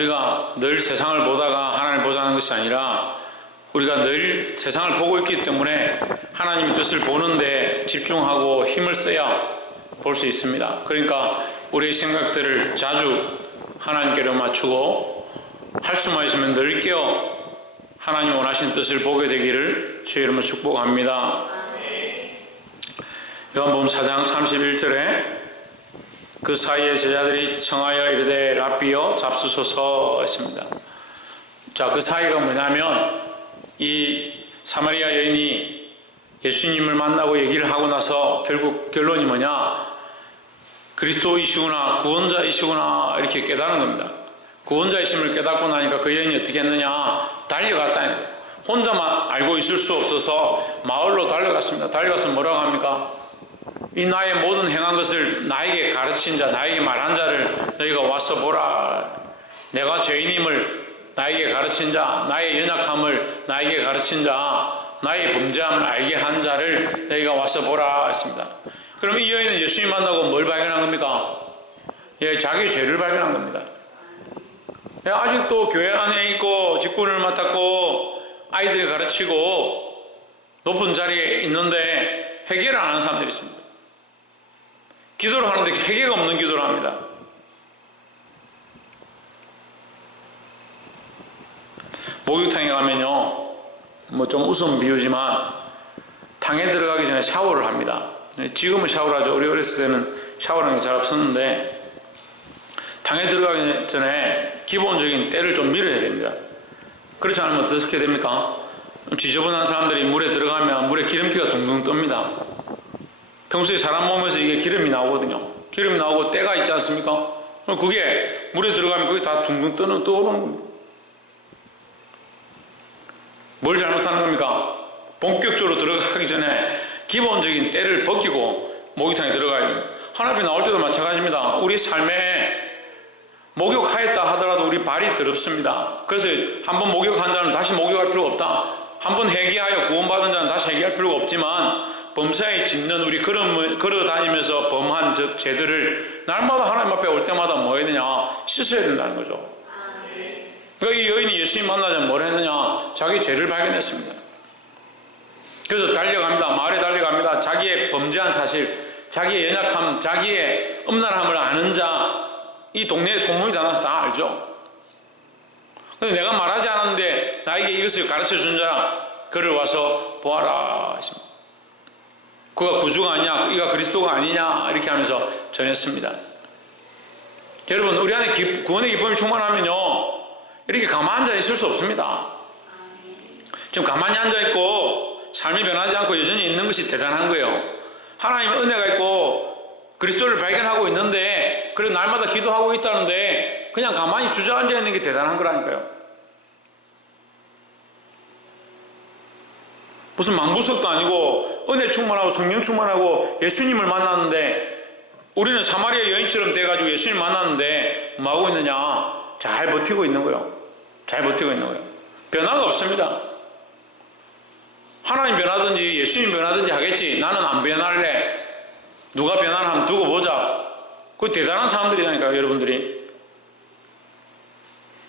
우리가 늘 세상을 보다가 하나님을 보자는 것이 아니라 우리가 늘 세상을 보고 있기 때문에 하나님의 뜻을 보는데 집중하고 힘을 써야 볼 수 있습니다. 그러니까 우리의 생각들을 자주 하나님께로 맞추고 할 수만 있으면 늘 깨어 하나님 원하신 뜻을 보게 되기를 주의 이름으로 축복합니다. 요한복음 4장 31절에 그 사이에 제자들이 청하여 이르되 랍비여 잡수소서 했습니다. 자, 그 사이가 뭐냐면 이 사마리아 여인이 예수님을 만나고 얘기를 하고 나서 결국 결론이 뭐냐, 그리스도이시구나, 구원자이시구나 이렇게 깨달은 겁니다. 구원자이심을 깨닫고 나니까 그 여인이 어떻게 했느냐, 달려갔다는 거예요. 혼자만 알고 있을 수 없어서 마을로 달려갔습니다. 달려가서 뭐라고 합니까? 이 나의 모든 행한 것을 나에게 가르친 자, 나에게 말한 자를 너희가 와서 보라. 내가 죄인임을 나에게 가르친 자, 나의 연약함을 나에게 가르친 자, 나의 범죄함을 알게 한 자를 너희가 와서 보라 했습니다. 그럼 이 여인은 예수님 만나고 뭘 발견한 겁니까? 예, 자기의 죄를 발견한 겁니다. 예, 아직도 교회 안에 있고 직분을 맡았고 아이들 가르치고 높은 자리에 있는데 회개를 안 하는 사람들이 있습니다. 기도를 하는데 회개가 없는 기도를 합니다. 목욕탕에 가면요, 뭐 좀 웃음 비우지만 탕에 들어가기 전에 샤워를 합니다. 지금은 샤워를 하죠. 우리 어렸을 때는 샤워라는 게 잘 없었는데 탕에 들어가기 전에 기본적인 때를 좀 밀어야 됩니다. 그렇지 않으면 어떻게 됩니까? 지저분한 사람들이 물에 들어가면 물에 기름기가 둥둥 뜹니다. 평소에 사람 몸에서 이게 기름이 나오거든요. 기름이 나오고 때가 있지 않습니까? 그럼 그게 물에 들어가면 그게 다 둥둥 떠오르는 겁니다. 뭘 잘못하는 겁니까? 본격적으로 들어가기 전에 기본적인 때를 벗기고 목욕탕에 들어가야 됩니다. 하나님 앞에 나올 때도 마찬가지입니다. 우리 삶에 목욕하였다 하더라도 우리 발이 더럽습니다. 그래서 한번 목욕한 자는 다시 목욕할 필요가 없다. 한번 회개하여 구원받은 자는 다시 회개할 필요가 없지만 범사에 짓는 우리 걸어 다니면서 범한 즉 죄들을 날마다 하나님 앞에 올 때마다 뭐 해야 되냐? 씻어야 된다는 거죠. 그러니까 이 여인이 예수님 만나자면 뭘 했느냐? 자기 죄를 발견했습니다. 그래서 달려갑니다. 마을에 달려갑니다. 자기의 범죄한 사실, 자기의 연약함, 자기의 음란함을 아는 자, 이 동네에 소문이 다 나서 다 알죠. 근데 내가 말하지 않았는데 나에게 이것을 가르쳐 준 자, 그를 와서 보아라 했습니다. 그가 구주가 아니냐, 이가 그리스도가 아니냐 이렇게 하면서 전했습니다. 여러분, 우리 안에 구원의 기쁨이 충만하면요, 이렇게 가만히 앉아 있을 수 없습니다. 지금 가만히 앉아 있고 삶이 변하지 않고 여전히 있는 것이 대단한 거예요. 하나님의 은혜가 있고 그리스도를 발견하고 있는데, 그래 날마다 기도하고 있다는데 그냥 가만히 주저앉아 있는 게 대단한 거라니까요. 무슨 망부석도 아니고 은혜 충만하고 성령 충만하고 예수님을 만났는데, 우리는 사마리아 여인처럼 돼가지고 예수님 만났는데 뭐 하고 있느냐? 잘 버티고 있는 거예요. 잘 버티고 있는 거예요. 변화가 없습니다. 하나님 변하든지 예수님 변하든지 하겠지, 나는 안 변할래. 누가 변하나 한번 두고 보자. 그 대단한 사람들이라니까요, 여러분들이.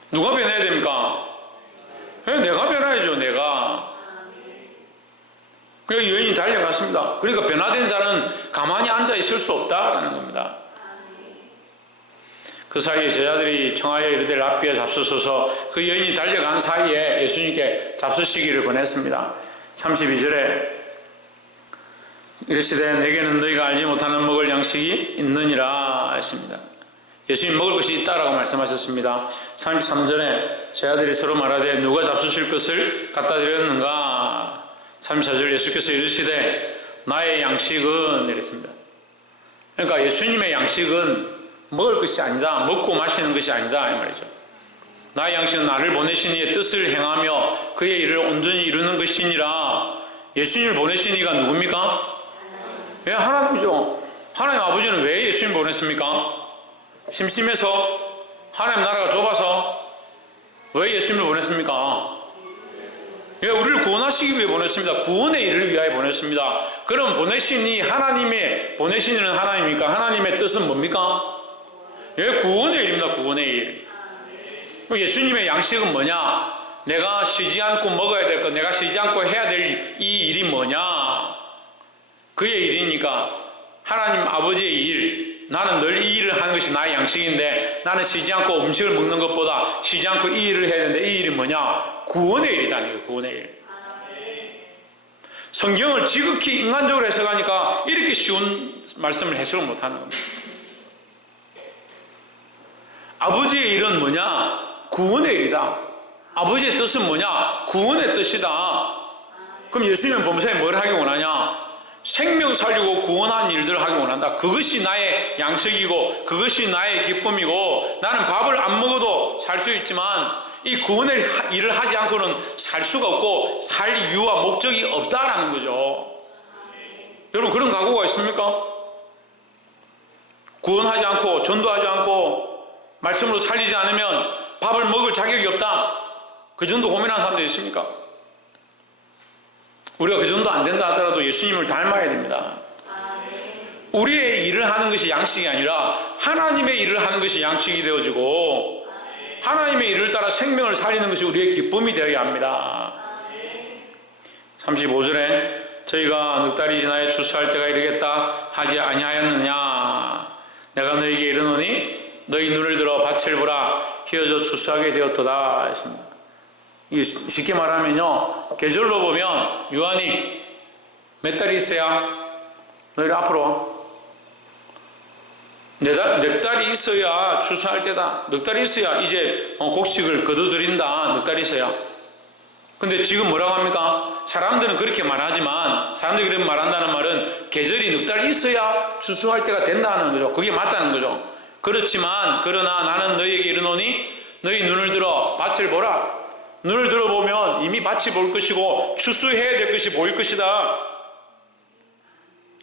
누가 변해야 됩니까? 내가 변해야죠, 내가. 그래서 여인이 달려갔습니다. 그러니까 변화된 자는 가만히 앉아 있을 수 없다라는 겁니다. 그 사이에 제자들이 청하여 이르되 랍비여 잡수소서. 그 여인이 달려간 사이에 예수님께 잡수시기를 권했습니다. 32절에 이르시되 내게는 너희가 알지 못하는 먹을 양식이 있느니라 했습니다. 예수님 먹을 것이 있다라고 말씀하셨습니다. 33절에 제자들이 서로 말하되 누가 잡수실 것을 갖다 드렸는가. 34절 예수께서 이르시되 나의 양식은 이랬습니다. 그러니까 예수님의 양식은 먹을 것이 아니다, 먹고 마시는 것이 아니다 이 말이죠. 나의 양식은 나를 보내신 이의 뜻을 행하며 그의 일을 온전히 이루는 것이니라. 예수님을 보내신 이가 누굽니까? 예, 하나님이죠. 하나님 아버지는 왜 예수님 보냈습니까? 심심해서? 하나님 나라가 좁아서? 왜 예수님을 보냈습니까? 예, 우리를 구원하시기 위해 보냈습니다. 구원의 일을 위하여 보냈습니다. 그럼 보내신 이 하나님의, 보내신 이는 하나님입니까? 하나님의 뜻은 뭡니까? 예, 구원의 일입니다. 구원의 일. 그럼 예수님의 양식은 뭐냐? 내가 쉬지 않고 먹어야 될 것, 내가 쉬지 않고 해야 될 이 일이 뭐냐? 그의 일이니까 하나님 아버지의 일, 나는 늘 이 일을 하는 것이 나의 양식인데 나는 쉬지 않고 음식을 먹는 것보다 쉬지 않고 이 일을 해야 되는데 이 일이 뭐냐? 구원의 일이다는 구원의 일. 성경을 지극히 인간적으로 해석하니까 이렇게 쉬운 말씀을 해석을 못하는 겁니다. 아버지의 일은 뭐냐? 구원의 일이다. 아버지의 뜻은 뭐냐? 구원의 뜻이다. 그럼 예수님은 범사에 뭘 하기 원하냐? 생명 살리고 구원하는 일들을 하기 원한다. 그것이 나의 양식이고 그것이 나의 기쁨이고 나는 밥을 안 먹어도 살 수 있지만 이 구원의 일을 하지 않고는 살 수가 없고 살 이유와 목적이 없다라는 거죠. 여러분 그런 각오가 있습니까? 구원하지 않고 전도하지 않고 말씀으로 살리지 않으면 밥을 먹을 자격이 없다. 그 정도 고민하는 사람도 있습니까? 우리가 그 정도 안 된다 하더라도 예수님을 닮아야 됩니다. 우리의 일을 하는 것이 양식이 아니라 하나님의 일을 하는 것이 양식이 되어지고 하나님의 일을 따라 생명을 살리는 것이 우리의 기쁨이 되어야 합니다. 35절에 저희가 넉 달이 지나야 추수할 때가 이르겠다 하지 아니하였느냐? 내가 너에게 이르노니 너희 눈을 들어 밭을 보라 휘어져 추수하게 되었도다 했습니다. 쉽게 말하면요, 계절로 보면 유한이 몇 달이 있어야 너희를 앞으로 와. 넉 달이 있어야 추수할 때다. 넉 달이 있어야 이제 곡식을 거둬들인다. 넉 달이 있어야. 근데 지금 뭐라고 합니까? 사람들은 그렇게 말하지만 사람들이 그렇게 말한다는 말은 계절이 넉 달이 있어야 추수할 때가 된다는 거죠. 그게 맞다는 거죠. 그렇지만 그러나 나는 너희에게 이르노니 너희 눈을 들어 밭을 보라. 눈을 들어보면 이미 밭이 보일 것이고 추수해야 될 것이 보일 것이다.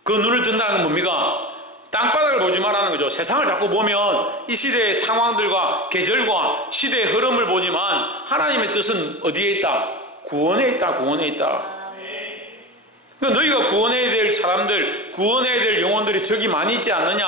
그 눈을 든다는 건 뭡니까? 땅바닥을 보지 말라는 거죠. 세상을 자꾸 보면 이 시대의 상황들과 계절과 시대의 흐름을 보지만 하나님의 뜻은 어디에 있다? 구원에 있다. 구원에 있다. 그러니까 너희가 구원해야 될 사람들, 구원해야 될 영혼들이 저기 많이 있지 않느냐?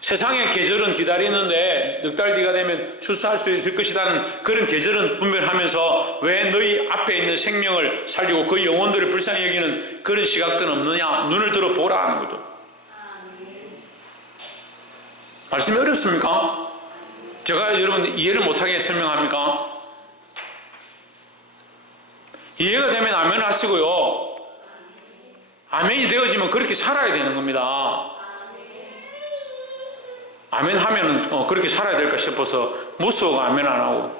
세상의 계절은 기다리는데 넉 달 뒤가 되면 출산할 수 있을 것이라는 그런 계절은 분별하면서 왜 너희 앞에 있는 생명을 살리고 그 영혼들을 불쌍히 여기는 그런 시각들은 없느냐? 눈을 들어 보라 하는 거죠. 말씀이 어렵습니까? 제가 여러분 이해를 못하게 설명합니까? 이해가 되면 아멘 하시고요. 아멘이 되어지면 그렇게 살아야 되는 겁니다. 아멘 하면은 그렇게 살아야 될까 싶어서 무서워가 아멘 안 하고.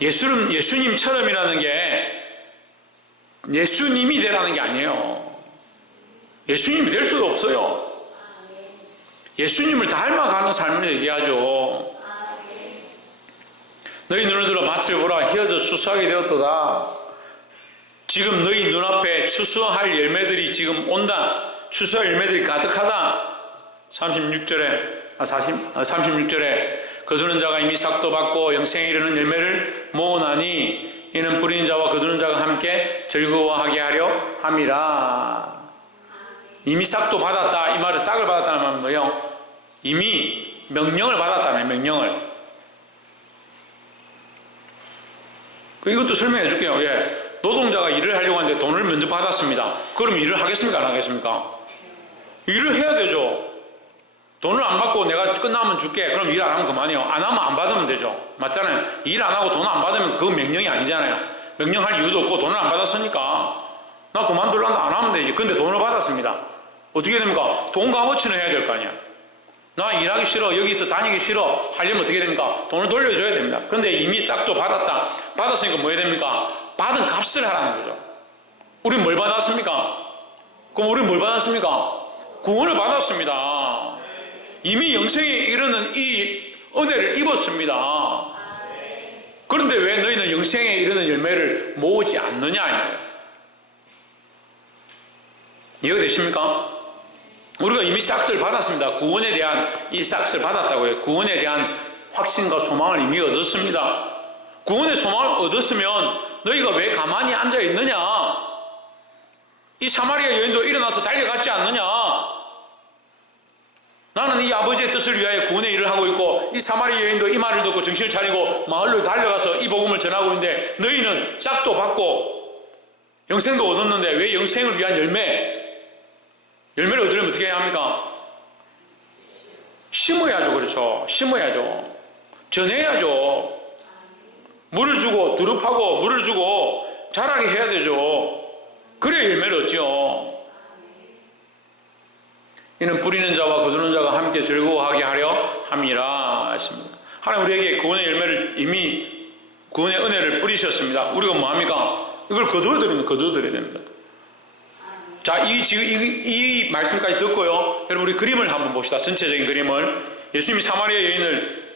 예수님처럼이라는 게 예수님이 되라는 게 아니에요. 예수님이 될 수도 없어요. 예수님을 닮아가는 삶을 얘기하죠. 너희 눈을 들어 밭을 보라 휘어져 추수하게 되었도다. 지금 너희 눈앞에 추수할 열매들이 지금 온다. 추수할 열매들이 가득하다. 36절에 거두는 자가 이미 삭도 받고 영생에 이르는 열매를 모으나니 이는 뿌리는 자와 거두는 자가 함께 즐거워하게 하려 함이라. 이미 싹도 받았다. 이 말은 싹을 받았다는 말은 뭐예요? 이미 명령을 받았다는 명령을. 이것도 설명해 줄게요. 노동자가 일을 하려고 하는데 돈을 먼저 받았습니다. 그럼 일을 하겠습니까? 안 하겠습니까? 일을 해야 되죠. 돈을 안 받고 내가 끝나면 줄게. 그럼 일 안 하면 그만이요. 안 하면 안 받으면 되죠. 맞잖아요. 일 안 하고 돈 안 받으면 그건 명령이 아니잖아요. 명령할 이유도 없고 돈을 안 받았으니까 나 그만둘란다 안 하면 되지. 근데 돈을 받았습니다. 어떻게 됩니까? 돈 값어치는 해야 될 거 아니야. 나 일하기 싫어. 여기서 다니기 싫어. 하려면 어떻게 됩니까? 돈을 돌려줘야 됩니다. 그런데 이미 싹도 받았다. 받았으니까 뭐 해야 됩니까? 받은 값을 하라는 거죠. 우린 뭘 받았습니까? 그럼 우린 뭘 받았습니까? 구원을 받았습니다. 이미 영생에 이르는 이 은혜를 입었습니다. 그런데 왜 너희는 영생에 이르는 열매를 모으지 않느냐? 이해가 되십니까? 우리가 이미 싹을 받았습니다. 구원에 대한 이 싹을 받았다고요. 구원에 대한 확신과 소망을 이미 얻었습니다. 구원의 소망을 얻었으면 너희가 왜 가만히 앉아 있느냐? 이 사마리아 여인도 일어나서 달려갔지 않느냐? 나는 이 아버지의 뜻을 위하여 구원의 일을 하고 있고, 이 사마리아 여인도 이 말을 듣고 정신을 차리고 마을로 달려가서 이 복음을 전하고 있는데, 너희는 싹도 받고 영생도 얻었는데 왜 영생을 위한 열매를 얻으려면 어떻게 해야 합니까? 심어야죠. 그렇죠. 심어야죠. 전해야죠. 물을 주고 두릅하고 물을 주고 자라게 해야 되죠. 그래야 열매를 얻죠. 이는 뿌리는 자와 거두는 자가 함께 즐거워하게 하려 함이라 했습니다. 하나님 우리에게 구원의 열매를 이미 구원의 은혜를 뿌리셨습니다. 우리가 뭐합니까? 이걸 거두어드려야 됩니다. 자, 이 말씀까지 듣고요, 여러분 우리 그림을 한번 봅시다. 전체적인 그림을. 예수님이 사마리아 여인을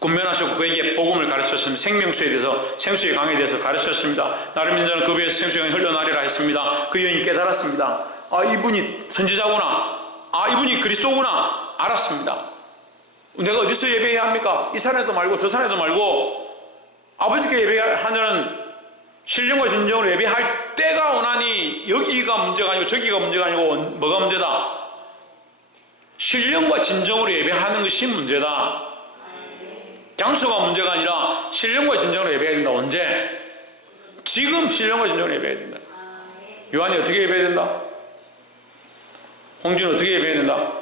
군면하셨고 그에게 복음을 가르쳤습니다. 생명수에 대해서, 생수의 강에 대해서 가르쳤습니다. 나를 믿는 자는 그 배에서 생수의 강이 흘러나리라 했습니다. 그 여인이 깨달았습니다. 아, 이분이 선지자구나. 아, 이분이 그리스도구나. 알았습니다. 내가 어디서 예배해야 합니까? 이 산에도 말고 저 산에도 말고 아버지께 예배하는 신령과 진정으로 예배할 때가 오나니, 여기가 문제가 아니고 저기가 문제가 아니고 뭐가 문제다? 신령과 진정으로 예배하는 것이 문제다. 장소가 문제가 아니라 신령과 진정으로 예배해야 된다. 언제? 지금 신령과 진정으로 예배해야 된다. 요한이 어떻게 예배해야 된다? 홍준은 어떻게 예배해야 된다?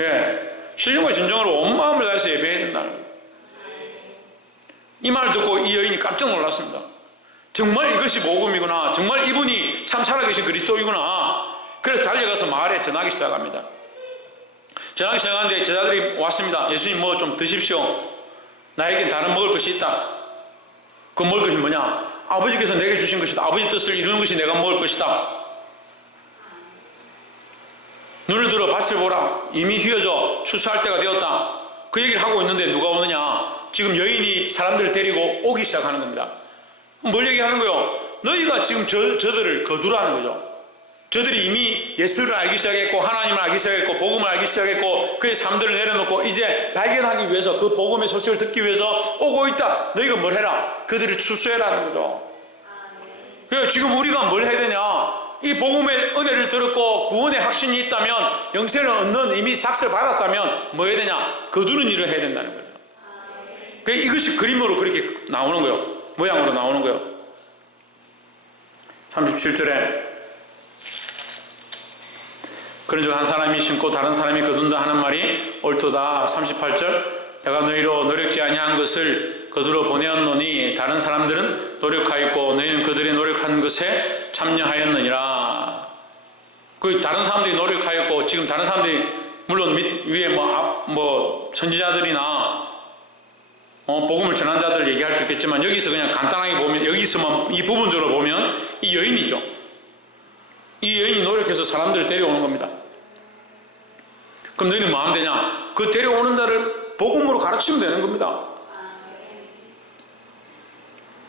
예, 신령과 진정으로 온 마음을 다해서 예배해야 된다. 이 말을 듣고 이 여인이 깜짝 놀랐습니다. 정말 이것이 복음이구나. 정말 이분이 참 살아계신 그리스도이구나. 그래서 달려가서 마을에 전하기 시작합니다. 전하기 시작하는데 제자들이 왔습니다. 예수님 뭐 좀 드십시오. 나에겐 다른 먹을 것이 있다. 그 먹을 것이 뭐냐? 아버지께서 내게 주신 것이다. 아버지 뜻을 이루는 것이 내가 먹을 것이다. 눈을 들어 밭을 보라. 이미 휘어져 추수할 때가 되었다. 그 얘기를 하고 있는데 누가 오느냐? 지금 여인이 사람들을 데리고 오기 시작하는 겁니다. 뭘 얘기하는 거요? 너희가 지금 저들을 거두라는 거죠. 저들이 이미 예수를 알기 시작했고 하나님을 알기 시작했고 복음을 알기 시작했고 그의 삶들을 내려놓고 이제 발견하기 위해서, 그 복음의 소식을 듣기 위해서 오고 있다. 너희가 뭘 해라? 그들을 추수해라는 거죠. 그래서 지금 우리가 뭘 해야 되냐? 이 복음의 은혜를 들었고 구원의 확신이 있다면, 영생을 얻는 이미 삭스를 받았다면 뭐 해야 되냐? 거두는 일을 해야 된다는 거예요. 그래서 이것이 그림으로 그렇게 나오는 거예요. 모양으로 나오는 거예요. 37절에 그런즉 한 사람이 심고 다른 사람이 거둔다 하는 말이 옳도다. 38절 내가 너희로 노력지 아니한 것을 거두러 보내었노니 다른 사람들은 노력하였고 너희는 그들이 노력한 것에 참여하였느니라. 그 다른 사람들이 노력하였고, 지금 다른 사람들이 물론 위에 뭐 선지자들이나 복음을 전한 자들 얘기할 수 있겠지만, 여기서 그냥 간단하게 보면, 여기서만 이 부분적으로 보면 이 여인이죠. 이 여인이 노력해서 사람들을 데려오는 겁니다. 그럼 너희는 뭐 하면 되냐? 그 데려오는 자를 복음으로 가르치면 되는 겁니다.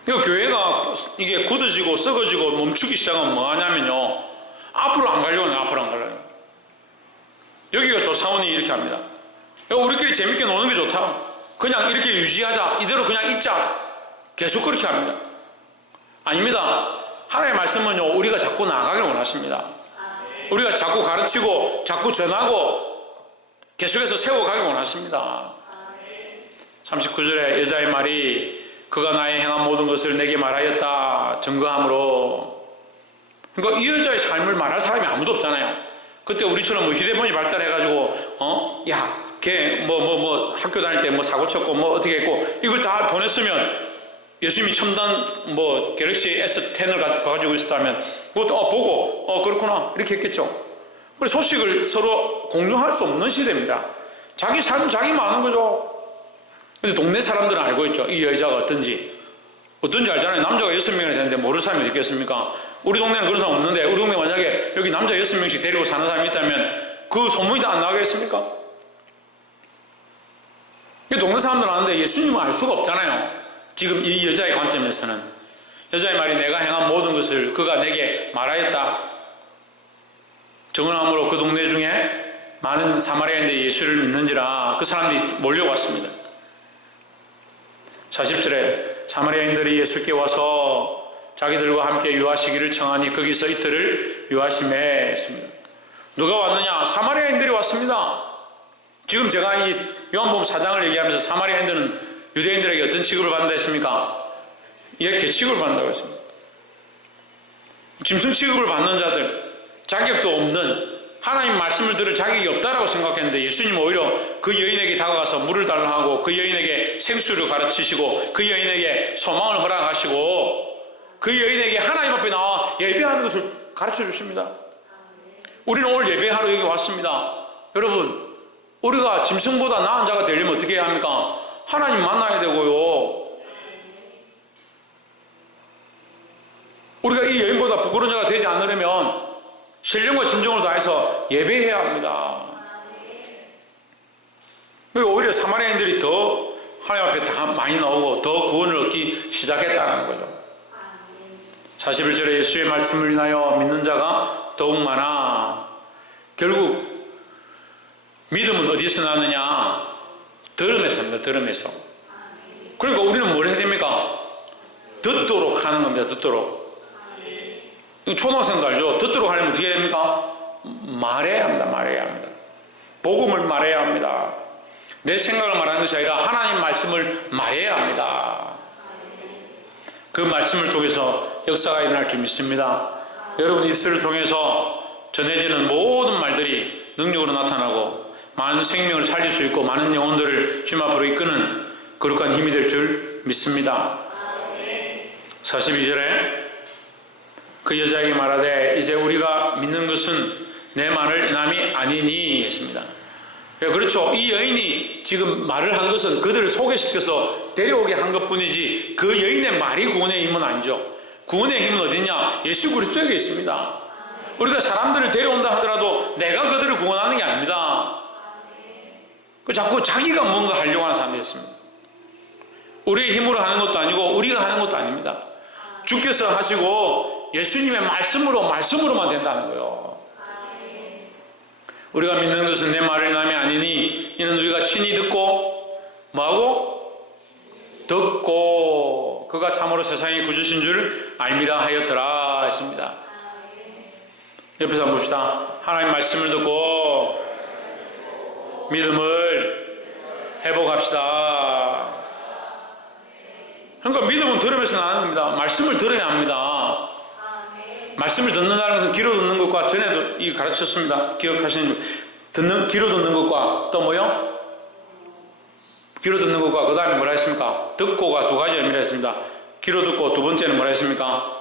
그러니까 교회가 이게 굳어지고 썩어지고 멈추기 시작하면 뭐 하냐면요, 앞으로 안 가려고 해요. 앞으로 안 가려고. 여기가 조사원이 이렇게 합니다. 우리끼리 재밌게 노는 게 좋다. 그냥 이렇게 유지하자. 이대로 그냥 있자. 계속 그렇게 합니다. 아닙니다. 하나님의 말씀은요, 우리가 자꾸 나아가길 원하십니다. 우리가 자꾸 가르치고 자꾸 전하고 계속해서 세워가길 원하십니다. 39절에 여자의 말이 그가 나의 행한 모든 것을 내게 말하였다 증거함으로. 그러니까 이 여자의 삶을 말할 사람이 아무도 없잖아요. 그때 우리처럼 뭐 휴대폰이 발달해가지고 걔 학교 다닐 때 뭐 사고 쳤고 뭐 어떻게 했고 이걸 다 보냈으면, 예수님이 첨단 갤럭시 S10을 가지고 있었다면 그것도 보고 그렇구나 이렇게 했겠죠. 그래서 소식을 서로 공유할 수 없는 시대입니다. 자기 삶 자기 많은 거죠. 근데 동네 사람들은 알고 있죠. 이 여자가 어떤지 알잖아요. 남자가 6명이나 되는데 모를 사람이 어디 있겠습니까? 우리 동네는 그런 사람 없는데, 우리 동네 만약에 여기 남자 6명씩 데리고 사는 사람이 있다면 그 소문이 다 안 나가겠습니까? 동네 사람들은 아는데 예수님은 알 수가 없잖아요. 지금 이 여자의 관점에서는. 여자의 말이 내가 행한 모든 것을 그가 내게 말하였다 증언함으로 그 동네 중에 많은 사마리아인들이 예수를 믿는지라 그 사람들이 몰려왔습니다. 40절에 사마리아인들이 예수께 와서 자기들과 함께 유하시기를 청하니 거기서 이틀을 유하심에 했습니다. 누가 왔느냐? 사마리아인들이 왔습니다. 지금 제가 이 요한복음 4장을 얘기하면서 사마리아인들은 유대인들에게 어떤 취급을 받는다 했습니까? 이렇게 취급을 받는다고 했습니다. 짐승 취급을 받는 자들, 자격도 없는, 하나님 말씀을 들을 자격이 없다라고 생각했는데 예수님 오히려 그 여인에게 다가가서 물을 달라 하고 그 여인에게 생수를 가르치시고 그 여인에게 소망을 허락하시고 그 여인에게 하나님 앞에 나와 예배하는 것을 가르쳐 주십니다. 우리는 오늘 예배하러 여기 왔습니다. 여러분, 우리가 짐승보다 나은 자가 되려면 어떻게 해야 합니까? 하나님 만나야 되고요. 우리가 이 여인보다 부끄러운 자가 되지 않으려면 신령과 진정을 다해서 예배해야 합니다. 그리고 오히려 사마리아인들이 더 하나님 앞에 다 많이 나오고 더 구원을 얻기 시작했다는 거죠. 41절에 예수의 말씀을 인하여 믿는 자가 더욱 많아. 결국 믿음은 어디서 나느냐? 들음에서 합니다. 들음에서. 그러니까 우리는 뭘 해야 됩니까? 듣도록 하는 겁니다. 듣도록. 초등학생도 알죠? 듣도록 하려면 어떻게 해야 됩니까? 말해야 합니다. 말해야 합니다. 복음을 말해야 합니다. 내 생각을 말하는 것이 아니라 하나님 말씀을 말해야 합니다. 그 말씀을 통해서 역사가 일어날 줄 믿습니다. 여러분 입술을 통해서 전해지는 모든 말들이 능력으로 나타나고 많은 생명을 살릴 수 있고 많은 영혼들을 주님 앞으로 이끄는 거룩한 힘이 될 줄 믿습니다. 42절에 그 여자에게 말하되 이제 우리가 믿는 것은 내 말을 인함이 아니니 했습니다. 그렇죠. 이 여인이 지금 말을 한 것은 그들을 소개시켜서 데려오게 한 것뿐이지 그 여인의 말이 구원의 힘은 아니죠. 구원의 힘은 어디냐? 예수 그리스도에게 있습니다. 우리가 사람들을 데려온다 하더라도 내가 그들을 구원하는 게 아닙니다. 자꾸 자기가 뭔가 하려고 하는 사람이 있습니다. 우리의 힘으로 하는 것도 아니고 우리가 하는 것도 아닙니다. 주께서 하시고 예수님의 말씀으로만 된다는 거예요. 우리가 믿는 것은 내 말을 인함이 아니니 이는 우리가 친히 듣고 뭐하고? 듣고 그가 참으로 세상의 구주신 줄 알미라 하였더라 했습니다. 옆에서 한번 봅시다. 하나님 말씀을 듣고 믿음을 회복합시다. 그러니까 믿음은 들으면서 나는 겁니다. 말씀을 들어야 합니다. 말씀을 듣는다는 것은 귀로 듣는 것과 전에도 이 가르쳤습니다. 기억하시는 귀로 듣는 것과 또 뭐요? 귀로 듣는 것과 그 다음에 뭐라 했습니까? 듣고가 두 가지 의미를 했습니다. 귀로 듣고 두 번째는 뭐라 했습니까?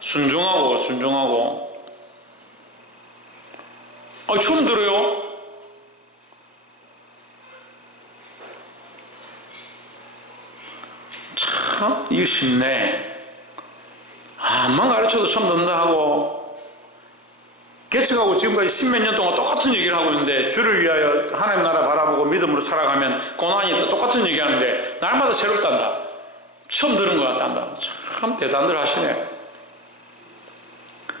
순종하고 처음 들어요. 참 이거 쉽네. 암만 가르쳐도 처음 듣는다 하고 개척하고 지금까지 십몇 년 동안 똑같은 얘기를 하고 있는데 주를 위하여 하나님 나라 바라보고 믿음으로 살아가면 고난이 또 똑같은 얘기하는데 날마다 새롭단다. 처음 들은 것 같단다. 참 대단들 하시네.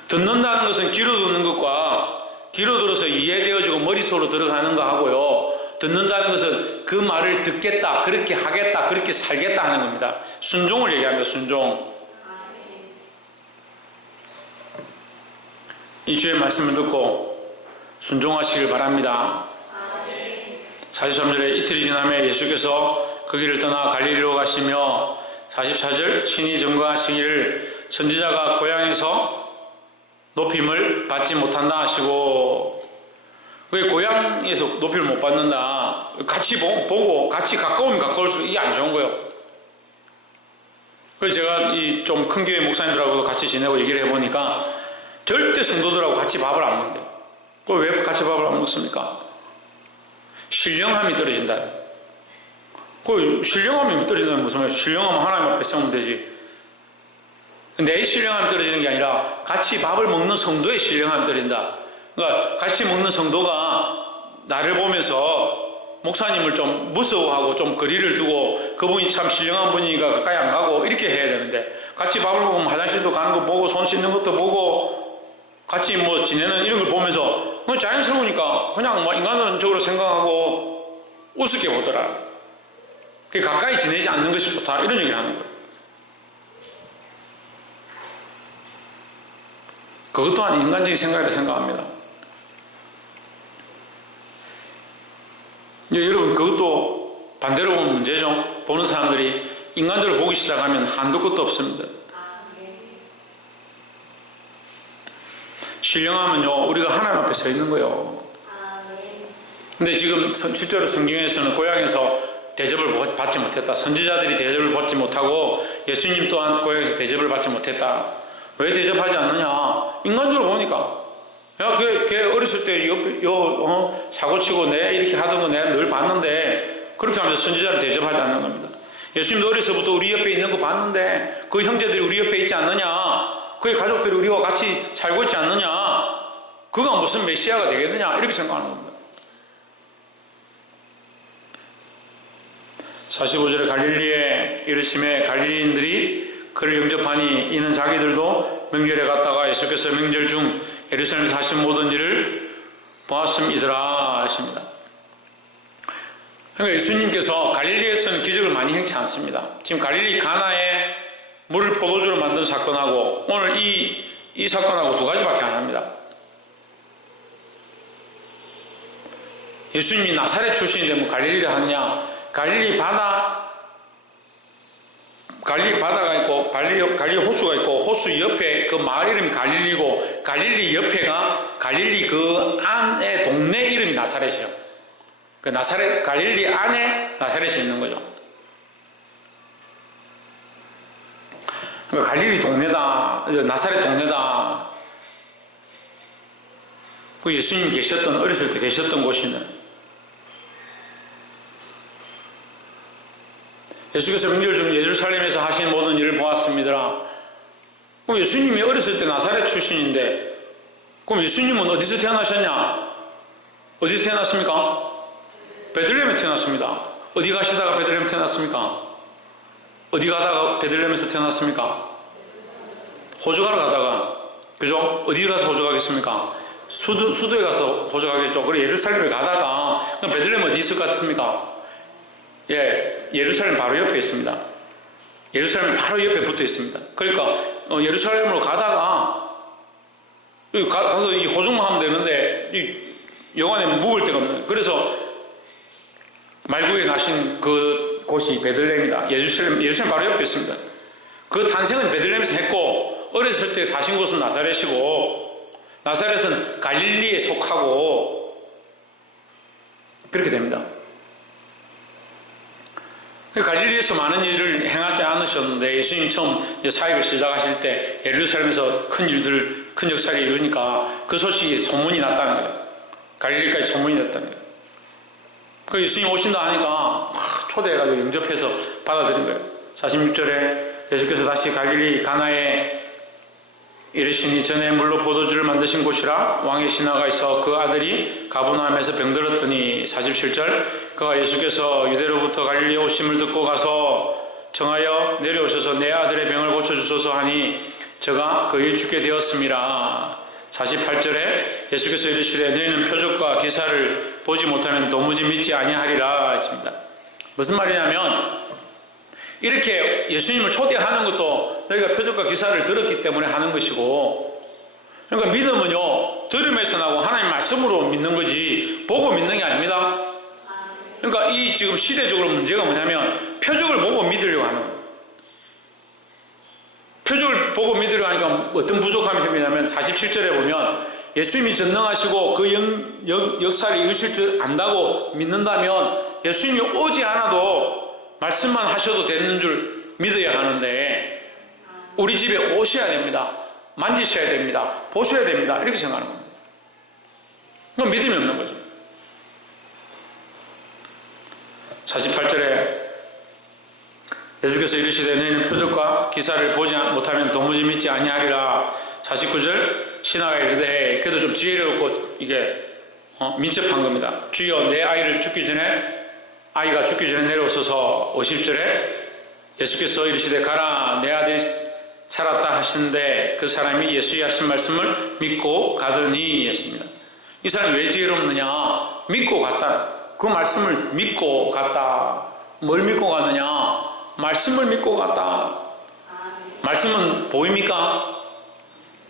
듣는다는 것은 귀로 듣는 것과 귀로 들어서 이해되어지고 머릿속으로 들어가는 거 하고요. 듣는다는 것은 그 말을 듣겠다, 그렇게 하겠다, 그렇게 살겠다 하는 겁니다. 순종을 얘기합니다. 순종. 이 주의 말씀을 듣고 순종하시길 바랍니다. 43절에 이틀이 지나며 예수께서 그 길을 떠나 갈릴리로 가시며 44절 친히 증거하시기를 선지자가 고향에서 높임을 받지 못한다 하시고 왜 고향에서 높임을 못 받는다? 같이 보고 같이 가까우면 가까울수록 이게 안 좋은 거예요. 그래서 제가 이 좀 큰 교회 목사님들하고도 같이 지내고 얘기를 해보니까 절대 성도들하고 같이 밥을 안 먹는데요. 왜 같이 밥을 안 먹습니까? 신령함이 떨어진다. 신령함이 떨어진다는 무슨 말이에요? 신령하면 하나님 앞에 세우면 되지. 내 신령함이 떨어지는 게 아니라 같이 밥을 먹는 성도의 신령함이 떨어진다. 그러니까 같이 먹는 성도가 나를 보면서 목사님을 좀 무서워하고 좀 거리를 두고 그분이 참 신령한 분이니까 가까이 안 가고 이렇게 해야 되는데 같이 밥을 먹으면 화장실도 가는 거 보고 손 씻는 것도 보고 같이 뭐 지내는 이런 걸 보면서 자연스러우니까 그냥 뭐 인간적으로 생각하고 우습게 보더라. 가까이 지내지 않는 것이 좋다 이런 얘기를 하는 거예요. 그것 또한 인간적인 생각이라고 생각합니다. 이제 여러분, 그것도 반대로 보면 문제죠. 보는 사람들이 인간적으로 보기 시작하면 한도 끝도 없습니다. 신령하면요, 우리가 하나님 앞에 서 있는 거예요. 근데 지금 실제로 성경에서는 고향에서 대접을 받지 못했다. 선지자들이 대접을 받지 못하고 예수님 또한 고향에서 대접을 받지 못했다. 왜 대접하지 않느냐? 인간적으로 보니까. 야, 걔 어렸을 때 사고치고 내 이렇게 하던 거 내가 늘 봤는데, 그렇게 하면서 선지자를 대접하지 않는 겁니다. 예수님도 어려서부터 우리 옆에 있는 거 봤는데 그 형제들이 우리 옆에 있지 않느냐? 그의 가족들이 우리와 같이 살고 있지 않느냐? 그가 무슨 메시아가 되겠느냐? 이렇게 생각하는 겁니다. 45절에 갈릴리에 이르심에 갈릴리인들이 그를 영접하니 이는 자기들도 명절에 갔다가 예수께서 명절 중 예루살렘에서 하신 모든 일을 보았음이더라 하십니다. 그러니까 예수님께서 갈릴리에서는 기적을 많이 행치 않습니다. 지금 갈릴리 가나에 물을 포도주로 만든 사건하고 오늘 이 사건하고 두 가지밖에 안 합니다. 예수님이 나사렛 출신인데 뭐 갈릴리를 하느냐? 갈릴리 바다가 있고 갈릴리 호수가 있고 호수 옆에 그 마을 이름이 갈릴리고 갈릴리 옆에가 갈릴리 그 안에 동네 이름이 나사렛이에요. 그 나사렛 갈릴리 안에 나사렛이 있는 거죠. 그러니까 갈릴리 동네다, 나사렛 동네다. 그 예수님 계셨던 어렸을 때 계셨던 곳이는 예수께서 명절 중 예루살렘에서 하신 모든 일을 보았습니다. 그럼 예수님이 어렸을 때 나사렛 출신인데, 그럼 예수님은 어디서 태어나셨냐? 어디서 태어났습니까? 베들레헴에 태어났습니다. 어디 가시다가 베들레헴 태어났습니까? 어디 가다가 베들레헴에서 태어났습니까? 호주 가러 가다가, 그죠? 어디 가서 호주 가겠습니까? 수도에 가서 호주 가겠죠. 그리고 예루살렘에 가다가, 그럼 베들레헴 어디 있을 것 같습니까? 예, 예루살렘 바로 옆에 있습니다. 예루살렘 바로 옆에 붙어 있습니다. 그러니까 예루살렘으로 가다가 가서 이 호중만 하면 되는데 이 영안에 묵을 데가 없는. 그래서 말구에 나신 그 곳이 베들레헴이다. 예루살렘 바로 옆에 있습니다. 그 탄생은 베들레헴에서 했고 어렸을 때 사신 곳은 나사렛이고 나사렛은 갈릴리에 속하고 그렇게 됩니다. 갈릴리에서 많은 일을 행하지 않으셨는데 예수님 처음 사역을 시작하실 때 예루살렘에서 큰 일들, 큰 역사를 이루니까 그 소식이 소문이 났다는 거예요. 갈릴리까지 소문이 났다는 거예요. 그 예수님 오신다 하니까 초대해가지고 영접해서 받아들인 거예요. 46절에 예수께서 다시 갈릴리 가나에 이르시니 전에 물로 포도주를 만드신 곳이라 왕의 신하가 있어 그 아들이 가버나움에서 병들었더니 47절 그가 예수께서 유대로부터 갈릴리에 오심을 듣고 가서 정하여 내려오셔서 내 아들의 병을 고쳐주소서 하니 저가 거의 죽게 되었음이라. 48절에 예수께서 이르시되 너희는 표적과 기사를 보지 못하면 도무지 믿지 아니하리라 했습니다. 무슨 말이냐면 이렇게 예수님을 초대하는 것도 너희가 표적과 기사를 들었기 때문에 하는 것이고, 그러니까 믿음은요 들음에서 나고 하나님 말씀으로 믿는 거지 보고 믿는 게 아닙니다. 그러니까 이 지금 시대적으로 문제가 뭐냐면 표적을 보고 믿으려고 하는 거예요. 표적을 보고 믿으려고 하니까 어떤 부족함이 생기냐면 47절에 보면 예수님이 전능하시고 그 역사를 이루실 줄 안다고 믿는다면 예수님이 오지 않아도 말씀만 하셔도 되는 줄 믿어야 하는데 우리 집에 오셔야 됩니다. 만지셔야 됩니다. 보셔야 됩니다. 이렇게 생각하는 겁니다. 그건 믿음이 없는 거죠. 48절에 예수께서 이르시되 너희는 표적과 기사를 보지 못하면 도무지 믿지 아니하리라. 49절 신하가 이르되 그래도 좀 지혜롭고 이게 민첩한 겁니다. 주여 내 아이가 죽기 전에 내려오소서. 50절에 예수께서 이르시되 가라 내 아들이 살았다 하시는데 그 사람이 예수의 하신 말씀을 믿고 가더니 했습니다. 이 사람이 왜 지혜롭느냐? 믿고 갔다. 그 말씀을 믿고 갔다. 뭘 믿고 갔느냐? 말씀을 믿고 갔다. 말씀은 보입니까?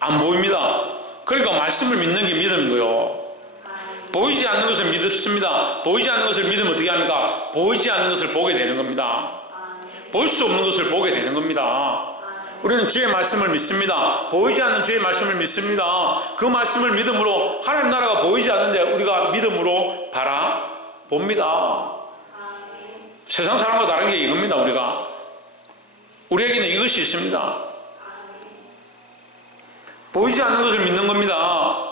안 보입니다. 그러니까 말씀을 믿는 게 믿음이고요. 보이지 않는 것을 믿습니다. 보이지 않는 것을 믿으면 어떻게 합니까? 보이지 않는 것을 보게 되는 겁니다. 볼 수 없는 것을 보게 되는 겁니다. 우리는 주의 말씀을 믿습니다. 보이지 않는 주의 말씀을 믿습니다. 그 말씀을 믿음으로 하나님 나라가 보이지 않는데 우리가 믿음으로 바라봅니다. 세상 사람과 다른 게 이겁니다. 우리에게는 이것이 있습니다. 보이지 않는 것을 믿는 겁니다.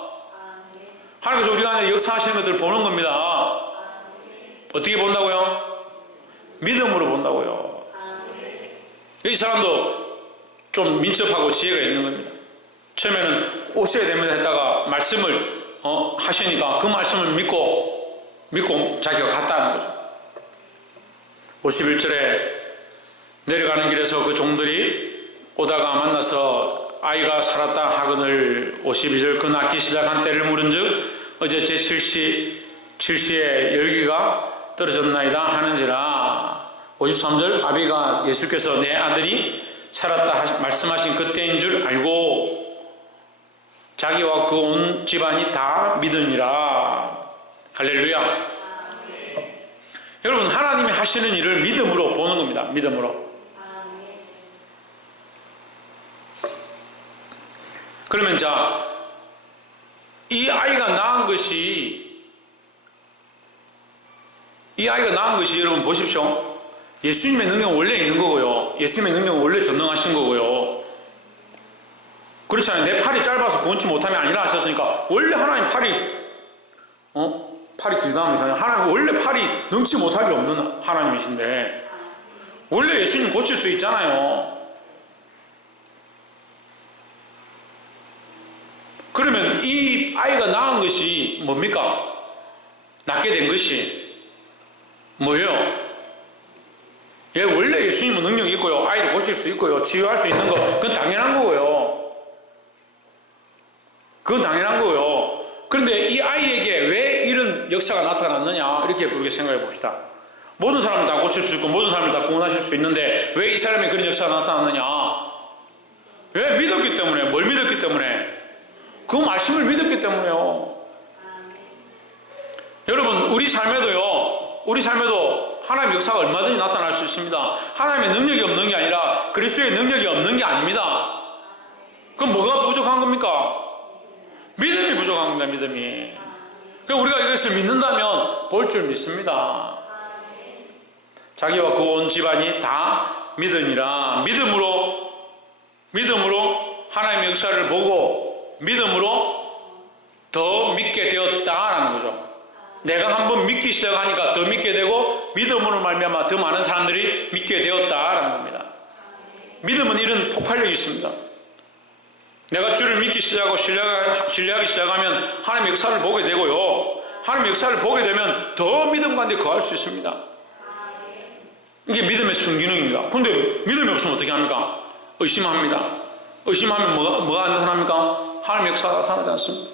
하나님께서 우리가 안에 역사하시는 것들을 보는 겁니다. 어떻게 본다고요? 믿음으로 본다고요. 이 사람도 좀 민첩하고 지혜가 있는 겁니다. 처음에는 오셔야 됩니다 했다가 말씀을 하시니까 그 말씀을 믿고 자기가 갔다는 거죠. 51절에 내려가는 길에서 그 종들이 오다가 만나서 아이가 살았다 하거늘 52절 그 낳기 시작한 때를 물은즉 어제 제 7시에 열기가 떨어졌나이다 하는지라. 53절 아비가 예수께서 내 아들이 살았다 말씀하신 그때인 줄 알고 자기와 그 온 집안이 다 믿으니라. 할렐루야. 여러분 하나님이 하시는 일을 믿음으로 보는 겁니다. 믿음으로. 그러면 이 아이가 낳은 것이 여러분 보십시오. 예수님의 능력은 원래 있는 거고요. 예수님의 능력은 원래 전능하신 거고요. 그렇잖아요. 내 팔이 짧아서 구원치 못하면 아니라 하셨으니까 원래 하나님 팔이 길다 하면 이상해요. 하나님 원래 팔이 능치 못하기 없는 하나님이신데 원래 예수님 고칠 수 있잖아요. 그러면 이 아이가 낳은 것이 뭡니까? 낳게 된 것이 뭐예요? 예, 원래 예수님은 능력이 있고요. 아이를 고칠 수 있고요. 치유할 수 있는 거 그건 당연한 거고요. 그런데 이 아이에게 왜 이런 역사가 나타났느냐 이렇게 우리가 생각해 봅시다. 모든 사람을 다 고칠 수 있고 모든 사람을 다 구원하실 수 있는데 왜 이 사람이 그런 역사가 나타났느냐? 왜? 믿었기 때문에. 뭘 믿었기 때문에? 그 말씀을 믿었기 때문에요. 여러분 우리 삶에도 하나님의 역사가 얼마든지 나타날 수 있습니다. 하나님의 능력이 없는 게 아니라 그리스도의 능력이 없는 게 아닙니다. 그럼 뭐가 부족한 겁니까? 믿음이 부족한 겁니다. 믿음이. 그럼 우리가 이것을 믿는다면 볼 줄 믿습니다. 자기와 그 온 집안이 다 믿으니라. 믿음으로 하나님의 역사를 보고 믿음으로 더 믿게 되었다라는 거죠. 내가 한번 믿기 시작하니까 더 믿게 되고 믿음으로 말미암아 더 많은 사람들이 믿게 되었다라는 겁니다. 믿음은 이런 폭발력이 있습니다. 내가 주를 믿기 시작하고 신뢰하기 시작하면 하나님의 역사를 보게 되고요. 하나님의 역사를 보게 되면 더 믿음 가운데 거할 수 있습니다. 이게 믿음의 순기능입니다. 그런데 믿음이 없으면 어떻게 합니까? 의심합니다. 의심하면 뭐가 안 나타납니까? 하나님의 역사가 나타나지 않습니다.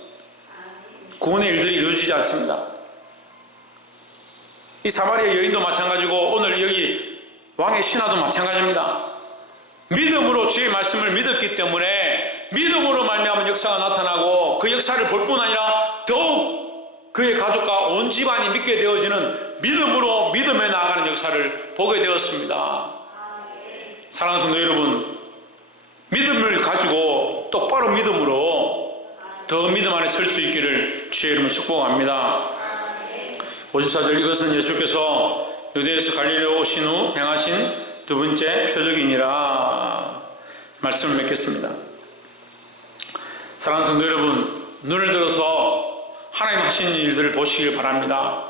구원의 일들이 이루어지지 않습니다. 이 사마리아 여인도 마찬가지고 오늘 여기 왕의 신하도 마찬가지입니다. 믿음으로 주의 말씀을 믿었기 때문에 믿음으로 말미암은 역사가 나타나고 그 역사를 볼 뿐 아니라 더욱 그의 가족과 온 집안이 믿게 되어지는 믿음으로 믿음에 나아가는 역사를 보게 되었습니다. 사랑하는 성도 여러분, 믿음을 가지고 똑바로 믿음으로 더 믿음 안에 설 수 있기를 주의 이름으로 축복합니다. 54절 이것은 예수께서 유대에서 갈릴리로 오신 후 행하신 두 번째 표적이니라. 말씀을 맺겠습니다. 사랑하는 성도 여러분, 눈을 들어서 하나님 하시는 일들을 보시길 바랍니다.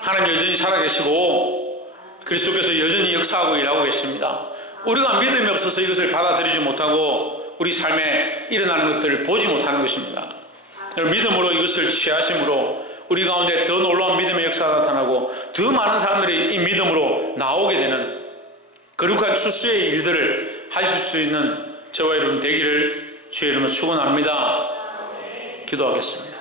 하나님 여전히 살아계시고 그리스도께서 여전히 역사하고 일하고 계십니다. 우리가 믿음이 없어서 이것을 받아들이지 못하고 우리 삶에 일어나는 것들을 보지 못하는 것입니다. 믿음으로 이것을 취하심으로 우리 가운데 더 놀라운 믿음의 역사가 나타나고 더 많은 사람들이 이 믿음으로 나오게 되는 거룩한 출수의 일들을 하실 수 있는 저와 여러분 되기를 주의 이름으로 축원합니다. 기도하겠습니다.